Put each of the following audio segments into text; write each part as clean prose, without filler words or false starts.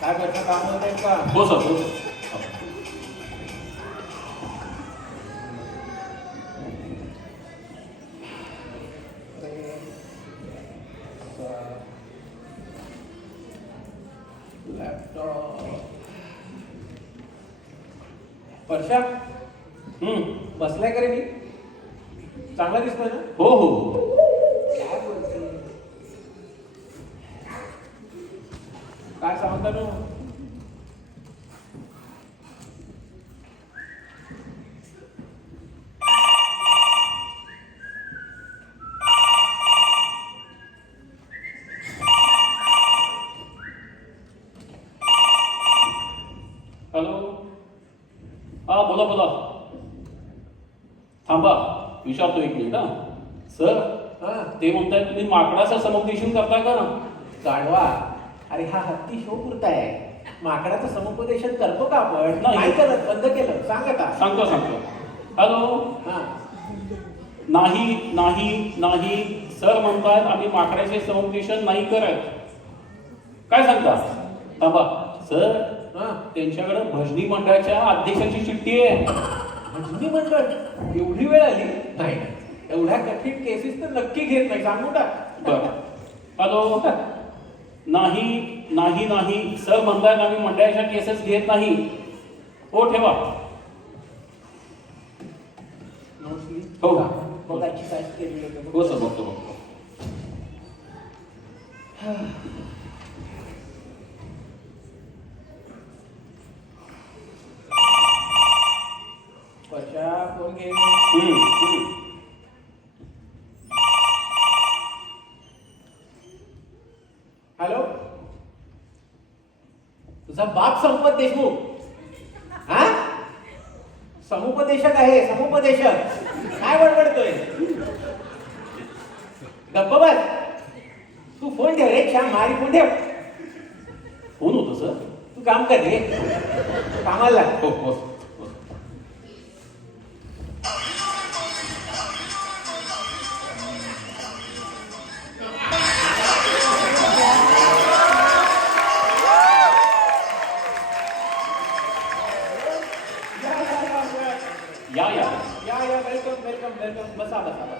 काय करता काम होत का? हो सर, हो वर्षा बसलाय का रे? मी चांगला दिसतोय ना? हो हो. काय बोलते? काय सांगता ना? हॅलो, हा बोला बोला. थांबा, विचारतो एक मिनिट. हा सर, ते म्हणताय तुम्ही माकडाचं समुपदेशन करता का? गाढवा, अरे हा हत्ती शो पुरता आहे. माकडाचं समुपदेशन करतो का आपण? नाही करत, बंद केलं. सांग आता. सांगतो. हॅलो, हा नाही नाही नाही, सर म्हणतात आम्ही माकडाचे समुपदेशन नाही करत. काय सांगता? थांबा सर, त्यांच्याकडे भजनी मंडळाच्या अध्यक्षाची चिठ्ठी आहे. भजनी मंडळ एवढी वेळ आली नाही? एवढ्या कठीण केसेस तर नक्की घेत नाही, सांगू टाक. बरं. हॅलो, नाही नाही नाही, सर म्हणतात आम्ही मंडळाच्या केसेस घेत नाही. हो ठेवा. हो बघायची काय केली होती? हो सर, बघतो. वर्षा फोन घे. हॅलो, तुझा बाप संपत देशमुख? हा, समुपदेशक आहे, समुपदेशक. काय बडबडतोय? गप्प बस. तू फोन ठेव रे, श्याम, मारी फोन ठेव. कोण होतं सर? तू काम कर रे, कामाला लाग. हो हो.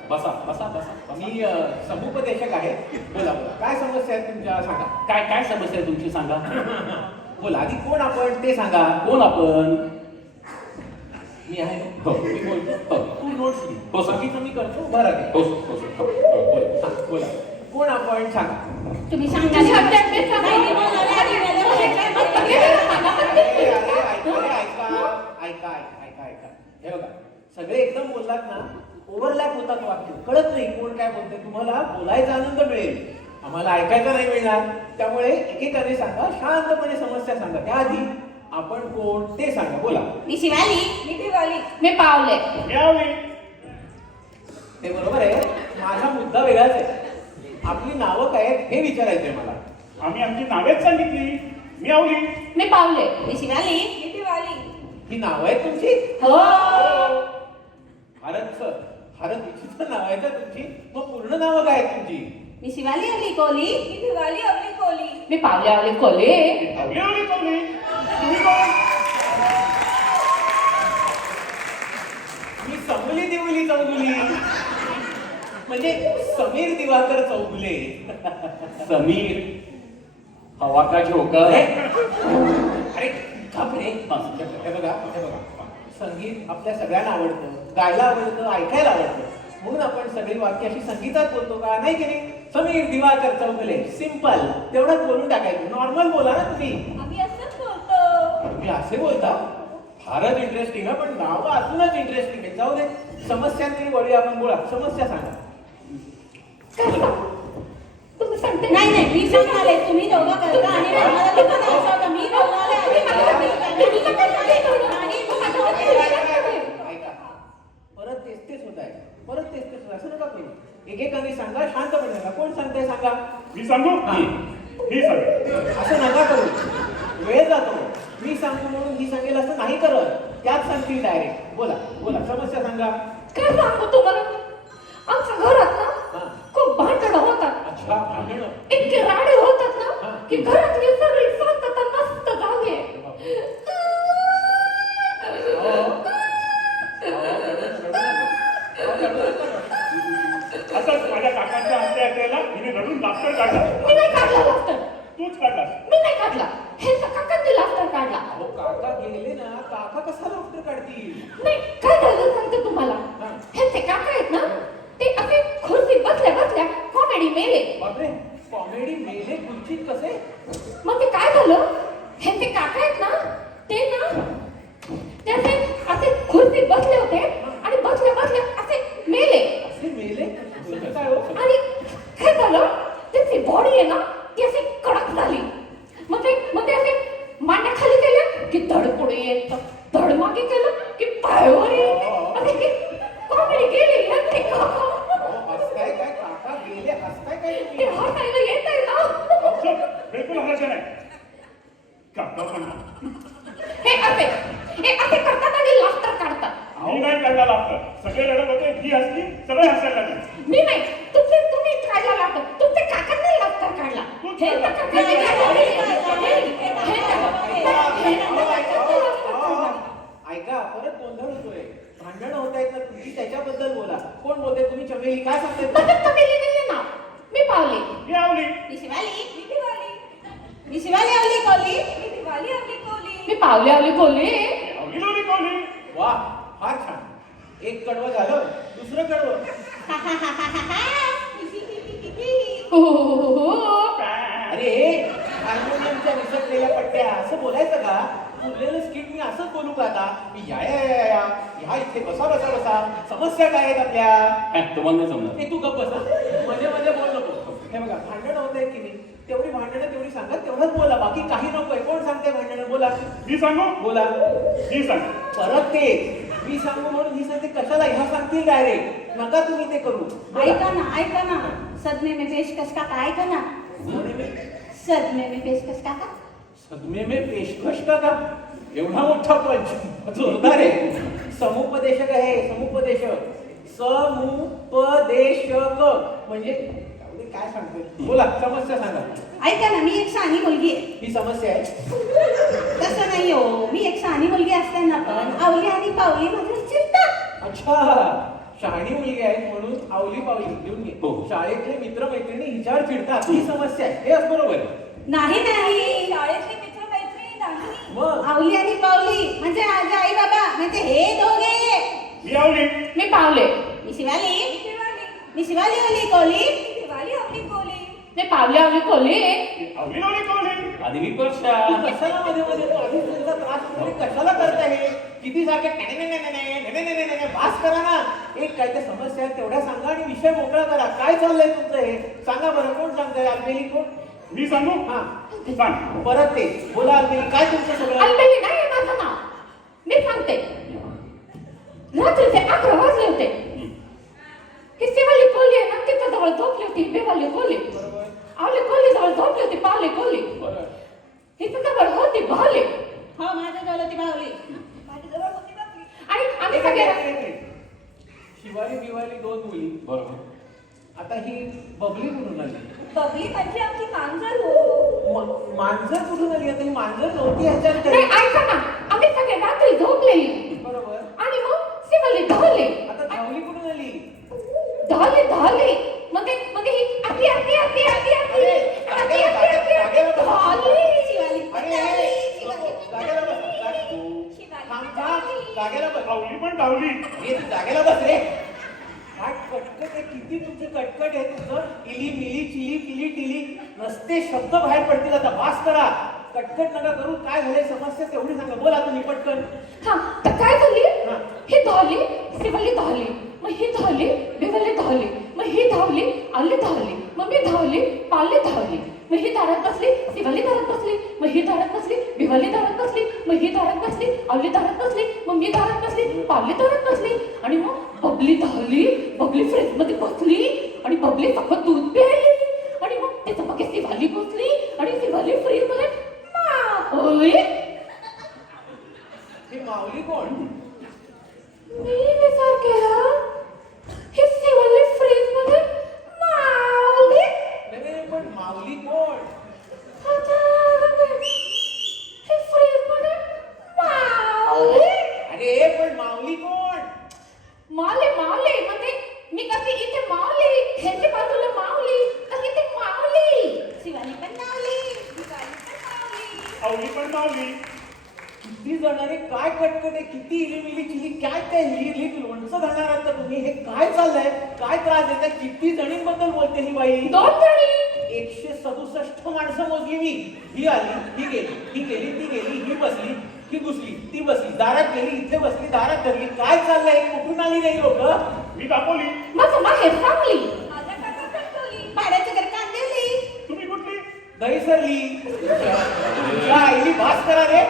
बसा. मी समुपदेशक आहे. बोला बोला, काय समस्या आहे तुमच्या? सांगा. काय समस्या आहे तुमची, सांगा. बोला, आधी कोण आपण ते सांगा. कोण आपण? मी आहे. हो. मी बोलतो. तू नोट्स घे. हो सर. सांगितलं मी करतो. बरं आहे. हो सर. बोला, कोण आपण सांगा. तुम्ही सांगा. ऐका. हे बघा, सगळे एकदम बोललात ना, ओव्हरलॅप होतात वाक्य, कळत नाही कोण काय बोलतंय. तुम्हाला बोलायचा आनंद मिळेल, आम्हाला ऐकायचा नाही मिळणार. त्यामुळे एकेकाने सांगा, शांतपणे समस्या सांगा. त्याआधी आपण कोण ते सांगा. बोला. मी शिवाली. मी दिवाली. मी पावले. ते बरोबर आहे. माझा मुद्दा वेगळाच आहे. आपली नावं काय आहेत हे विचारायचंय मला. आम्ही आमची नावेच सांगितली. मी आवली. मी पावले. मी शिवाली. मी दिवाली. ही नावं आहेत तुमची? हो. भारत विचित्र नाव आहे का तुमची? मग पूर्ण नावं काय आहेत तुमची? मी शिवाली अवली कोली. मी दिवाली अवली कोली. मी पावले अवली कोली. आवली आवली कोणी? तुम्ही कोण? मी समली दिवली चौगुली, म्हणजे समीर दिवाकर चौगुले. समीर हवा का झोका? अरे घाबरे. हे बघा, संगीत आपल्या सगळ्यांना आवडतं, गायला आवडतं, ऐकायला आवडतं. म्हणून आपण सगळी वाक्य अशी संगीतात बोलतो का? नाही की नाही? समीर दिवाकर चौगुले, सिंपल. तेवढंच बोलून टाकायचं. नॉर्मल बोला ना तुम्ही. आम्ही असंच बोलतो. तुम्ही असे बोलता? फारच इंटरेस्टिंग आहे, पण नाव अजूनच इंटरेस्टिंग आहे. जाऊ दे, समस्यांकडे वळूया आपण. बोला, समस्या सांगा. तुम्ही सांगते. नाही, मी सांगणार आहे. तुम्ही दोघं करता आणि आम्हाला तिथं जायचं होतं. मी बोलणार आहे. ऐका, परत तेच होत आहे. असं नका करू. एकेकाने सांगा, शांतपणे सांगा. कोण सांगताय सांगा. मी सांगू? हा. ही सांगा. असं नका करू, वेळ जातो. मी सांगू म्हणून ही सांगेल असं नाही करत, त्याच सांगतील डायरेक्ट. बोला बोला, समस्या सांगा. काय सांगू तुम्हाला, आमच्या घरात ना हा. खूप भांडणं होतात. अच्छा, भांडणं. इतके राडे होतात हा. ना की घरातली सगळी शांतता नष्ट झाली. असंच माझ्या काकांच्या हत्या ऐकायला हिने रडून लाफ्टर काढला. मी नाही काढला लाफ्टर, तूच काढलास. मी नाही काढला, ह्यांचा काकांनी लाफ्टर काढला. अहो, काका गेले ना, काका कसा लाफ्टर काढतील? नाही, काय झालं सांगते तुम्हाला. हा. ह्यांचे काका आहेत ना, ते असे खुर्चीत बसल्या बसल्या कॉमेडी मेले. बापरे, कॉमेडी मेले खुर्चीत कसे? मग ते काय झालं, ह्यांचे काका आहेत ना, ते असे खुर्चीत बसले होते आणि बसल्या बसल्या असे मेले. असे मेले? म्हणजे काय हो? आणि काय झालं, त्यांची बॉडी आहे ना ती अशी कडक झाली. मग ते असे मांड्या खाली केल्या की धड पुढे येत, धड मागे केलं की पायावर येत. असे कॉमेडी गेली ह्यांचे काका. अहो, हसताय काय? काका गेले, हसताय काय ते तुम्ही? हसायला येत आहे ना. चुप, बिलकुल हसायचं नाही. काका पण हे असे करतात आणि लाफ्टर काढतात. मी नाही काढला लाफ्टर. सगळे रडत होते, ही हसली, सगळे हसायला लागले. मी नाही, तुम्ही काढला लाफ्टर, तुमच्या काकांनी लाफ्टर काढला. हे तर काकांनी ऐका, परत गोंधळ होतोय. भांडणं होत आहेत ना तुमची, त्याच्याबद्दल बोला. कोण बोलते? तुम्ही चमेली काय सांगते? मदत कमेली नाहीये ना, मी पावले. ही आवली. मी शिवाली, मी शिवाली आवली कोली, मी दिवाली आवली कोली. मी पावले आवले बोलले. ही आवली लावली कोली. वा, फार छान. एक कडवं झालं, दुसरं कडवं. हो. अरे, हार्मोनियमच्या विसरलेल्या पट्ट्या असं बोलायचं का? उरलेलं स्किट मी असंच बोलू का आता? मी या इथे बसा बसा बसा. समस्या काय आहेत आपल्या? तुम्हाला नाही जमणार. हे तू गप्प बस हं. मध्ये मध्ये बोल नको. हे बघा, भांडणं होत आहेत की नाही, तेवढी भांडणं तेवढी सांगा, तेवढंच बोला. बाकी काही नकोय. कोण सांगते भांडणं? बोला मी सांगू? बोला. ही सांग. परत ते मी सांगू म्हणून ही सांगते कशाला? ह्या सांगतील डायरेक्ट. नका तुम्ही ते करू. बोला. ऐका ना, सदमे में पेशकश काका, ऐका ना. सदमे में पेशकश काका. सदमे में पेशकश का? एवढा मोठा पंच जोरदार आहे. समुपदेशक आहे, समुपदेशक. समुपदेशक म्हणजे काय सांगतोय? बोला, समस्या सांगा. ऐका ना, मी एक शहाणी मुलगी आहे. ही समस्या आहे. तसं नाही हो, मी एक शहाणी मुलगी असताना पण आवली आणि पावली माझ्या चिडतात. अच्छा, शहाणी मुलगी आहे म्हणून आवली पावली लिहून घे. हो. शाळेतले मित्रमैत्रिणी हिच्यावर चिडतात, ही समस्या आहे. हे असं बरोबर आहे. नाही शाळेतले मित्रमैत्रिणी नाही, मग आवली आणि पावली म्हणजे माझे आई बाबा, म्हणजे हे दोघे. मी आवली. मी पावले. मी शिवाली, मी शिवाली आवली कोली, दिवाली आवली कोली. मी पावले आवले बोलले. ही आवली लावली कोली. आधी मी परशा. तू कशाला मध्ये मध्ये आधी तुमचा त्रास तुम्ही कशाला करताय? हे किती सारखे बास करा ना. एक काय त्या समस्या आहे तेवढ्या सांगा आणि विषय मोकळा करा. काय चाललंय तुमचं हे सांगा बरं. कोण सांगताय? अल्बेली कोण? मी सांगू? हा, सांग. परत ते बोला. अल्बेली काय तुमचं सगळं? अल्बेली नाही माझं नाव, मी सांगते. रात्रीचे 11 वाजले होते. ही शिवाली कोली आहे ना, तिथं जवळ झोपली होती. बेवाली कोली, बरोबर. आवली कोली जवळ झोपली होती. पावली कोली बरं. हिथं जवळ होती भाले. हो, माझ्या जवळ होती बावली. आणि आम्ही सगळे शिवाली बिवाली 2 मुली. बरोबर. आता ही बबली कुठून आली? बबली म्हणजे आमची मांजर हो. मांजर कुठून आली? आता ही मांजर नव्हती ह्याच्यात. नाही, ऐका ना, आम्ही सगळे रात्री झोपलेली बरोबर. आणि मग शिवाली धावली. आता धावली कुठून आली? धावली म्हणजे ही अति धावली. शिवाली जागेला बस. थांब थांब, जागेला बस. आवली पण धावली. हे तू जागेला बस रे. काय कटकट आहे, किती तुमची कटकट आहे तुमचं. इली मिली चिली पिली टिली नसते शब्द बाहेर पडतील. आता बास करा. कटकट नका करू. काय झालंय समस्या तेवढी सांगा. बोला तुम्ही पटकन. हा, तर काय झाली? हा. ही धावली, शिवाली धावली, मग ही धावली, बिवली धावली, मग ही धावली, आली धावली, मग मी धावली, पाली धावली, मग ही दारात बसली, शिवाली दारात बसली, मग ही दारात बसली, बिवली दारात बसली, मग ही दारात बसली, आली दारात बसली, मग मी दारात बसली, पाली दारात बसली आणि मग बबली धावली, बबली फ्रीज मध्ये बसली आणि बबली सगळं दूध प्यायली आणि मग त्याच्या मागे शिवाली बसली आणि शिवाली फ्रीज माऊली ही माऊली कोण? मी विचार केला हे शिवले फ्रीज मध्ये माऊली नाही नाही, पण माऊली कोण? हे फ्रीज मध्ये माऊली अरे पण माऊली कोण? माऊली माऊली म्हणजे मी कशी इथे माऊली ह्याच्या बाजूला माऊली तर इथे माऊली शिवानी पण मावली शिवानी पण मावली आवली पण मावली. किती जणारे काय कटकट आहे, किती इलिमिली चिली, काय काय लिहिली लोणचं घालणार आहात का तुम्ही? हे काय चाललंय? काय त्रास देत आहे? किती जणींबद्दल बोलते ही बाई? 2 जणी 167 माणसं मोजली मी. ही आली, ही गेली, ही गेली, ती गेली, ही बसली, ही घुसली, ती बसली, दारात गेली, इथे बसली, दारात धरली. काय चाललंय? कुठून आली नाही लोक? मी दाखवली. माझं माहेर सांगली माझा काका कटोली भाड्याचे घर कांदेली तुम्ही कुठली? दही सरली. तुमच्या आईली भास करा रे.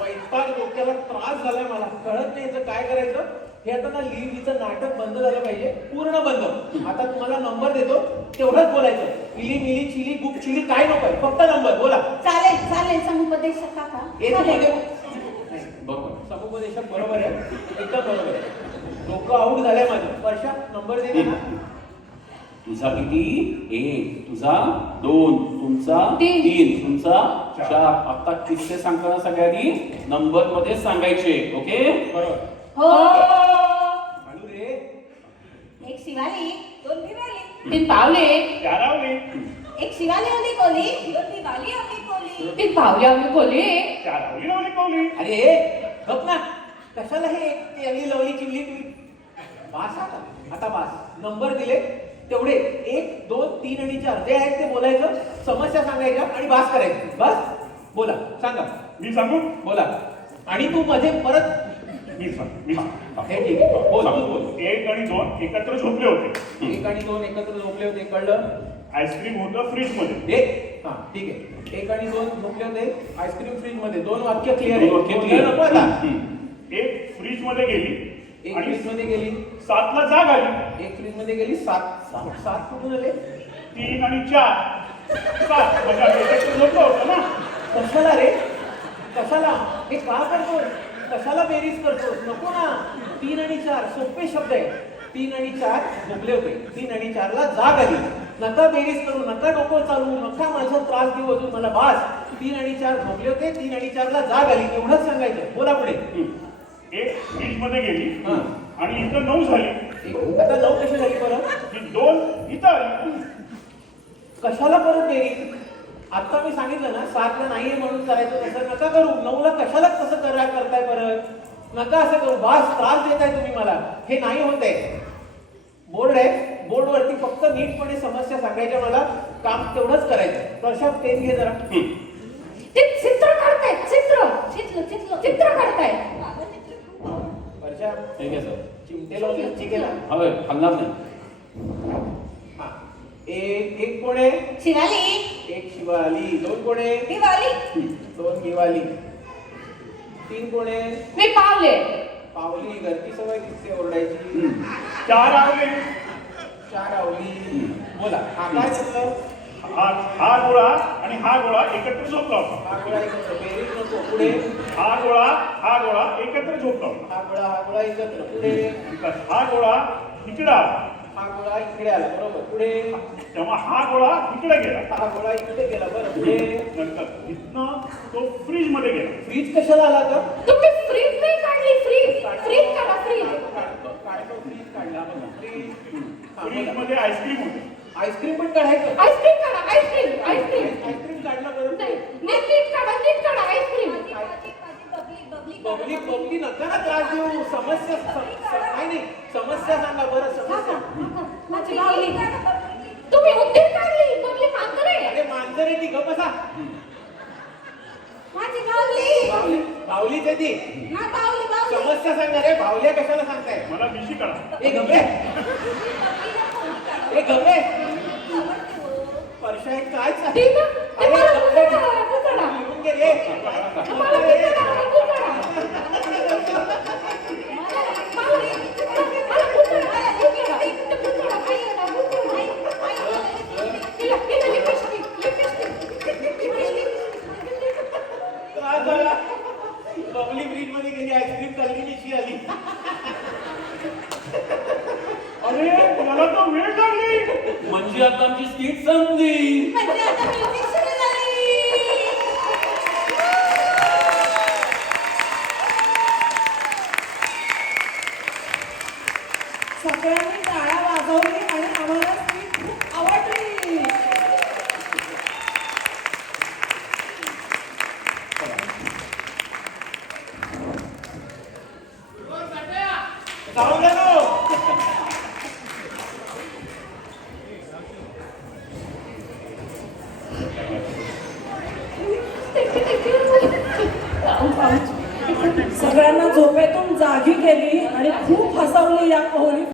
वैताग, डोक्याला त्रास झालाय मला. कळत नाही याचं काय करायचं. हे आता ना लिहिलीचं नाटक बंद झालं पाहिजे, पूर्ण बंद. आता तुम्हाला नंबर देतो, तेवढंच बोलायचं. इली मिली चिली गुप चिली काय नकोय, फक्त नंबर बोला. चालेल चालेल समुपदेशक काका हे चालेल. मध्ये बरोबर. समुपदेशक बरोबर आहे, एकदम बरोबर आहे. डोकं आऊट झालंय माझं. वर्षा नंबर दे ना. तुझा किती? 1, तुझा 2, तुमचा 3, 3, तुमचा 4. आता किस्से सांगताना सगळ्यांनी नंबर मध्ये सांगायचे. ओके? बरोबर. हो चालू रे. एक शिवाली 2 भिवाली 3 पावले 4 आवली. एक शिवाली ओली कोली 2 भिवाली ओली कोली 3 पावले आम्ही बोले 4 आवली लावली कवली. अरे गप ना. कशाला हे यावी लवली चिवली तुम्ही? बास आता बास. नंबर दिले तेवढे 1, 2, 3 आणि 4 जे आहेत ते बोलायचं, समस्या सांगायच्या आणि बास करायचं. बस बोला, सांगा, मी सांगू? बोला. आणि तू मध्ये परत मी सांग. हे ठीक आहे, बोल तू बोल. 1 आणि 2 एकत्र झोपले होते. 1 आणि 2 एकत्र झोपले होते, कळलं? आईस्क्रीम होतं फ्रीज मध्ये. एक, हा ठीक आहे. 1 आणि 2 झोपले होते आईस्क्रीम फ्रीज मध्ये. 2 वाक्य क्लिअर आहे. दोन वाक्य clear. नको आता. एक फ्रीज मध्ये गेली एक आणि फ्रीज मध्ये गेली, 7 ला जाग आली. एक फ्रीज मध्ये गेली, 7 कुठून आले? 3 आणि 4 7 म्हणजे आम्ही एकत्र झोपलो होतो ना. कशाला रे? कशाला? हे का करतोय? कशाला बेरीज करतोस? नको ना. 3 आणि 4 सोपे शब्द आहे. 3 आणि 4 झोपले होते, 3 आणि 4 ला जाग आली. नका बेरीज करू, नका डोकं चालू, नका माझा त्रास देऊ अजून मला. बास. 3 आणि 4 झोपले होते, 3 आणि 4 ला जाग आली, एवढंच सांगायचं. बोला पुढे. एक फ्रीज मध्ये गेली हा. आणि इथं 9 झाली. आता 9 कशी झाली बरं? ही 2 इथं आली. कशाला परत बेरीज? आता मी सांगितलं ना, 7 ला नाहीये म्हणून करायचं. तसं नका करू. 9 ला कशाला कसं करताय परत? नका असं करू. बास, त्रास देताय तुम्ही मला. हे नाही होत आहे. बोर्ड आहे, बोर्डवरती फक्त नीटपणे समस्या सांगायच्या, मला काम तेवढंच करायचं. प्रशांत पेन घे जरा. ते चित्र काढताय चित्र चित्र काढताय प्रशांत, ठीक आहे सर. चिमटे लावून चिकेला. हवंय, हलणार नाही. हा. एक कोण आहे? शिवाली एक शिवाली. 2 कोण आहे? भिवाली 2 गिवाली. 3 कोण आहे? मी पावले पावली. घरची सवय दिसते ओरडायची. 4 आवली. 4 आवली. बोला. हा काय झालं? हा गोळा आणि हा गोळा एकत्र झोपला होता. हा गोळा एकत्र. बेरीज नको. पुढे. हा गोळा एकत्र झोपला होता. हा गोळा एकत्र. पुढे. हा गोळा इकडे आला. हा गोळा इकडे आला. बरोबर. पुढे. तेव्हा हा गोळा इकडे गेला. हा गोळा इकडे गेला. बरं. पुढे. नंतर इथनं तो फ्रीज मध्ये गेला. फ्रीज कशाला आला का? तुम्ही फ्रीज नाही काढली फ्रीज काढा फ्रीज काढतो. फ्रीज काढला. बघा. फ्रीज. हा, फ्रीज बोला. मध्ये आईस्क्रीम होती. आईस्क्रीम पण काढायचं. आईस्क्रीम काढा आईस्क्रीम आईस्क्रीम काढलं बरं. नाही नीट काढा आईस्क्रीम बबली नका ना त्रास देऊ. समस्या नाही समस्या सांगा बरं. समस्या. माझी बावली तुम्ही उद्योग काढली बबली मांजरे अरे मांजर ती गप बसा. माझी बावली बावलीच आहे ती. हा बावली बावली समस्या सांगा रे. बावल्या कशाला सांगताय? मला मिशी कळा. ए गबरे. ए गबरे. परशा काय ते ना ते मला पुचडा लिहून घे रे. मला फ्रीज मध्ये गेली आईस्क्रीम खाल्ली मिशी आली. अरे मला तर वेळ लागली. म्हणजे आता आमची स्किट संपली. म्हणजे आता music सुरू झाली. सगळ्यांनी टाळ्या वाजवली आणि आम्हाला स्किट खूप आवडली. जाऊ द्या नो. सगळ्यांना झोपेतून जागी केली आणि खूप हसवली या कोहली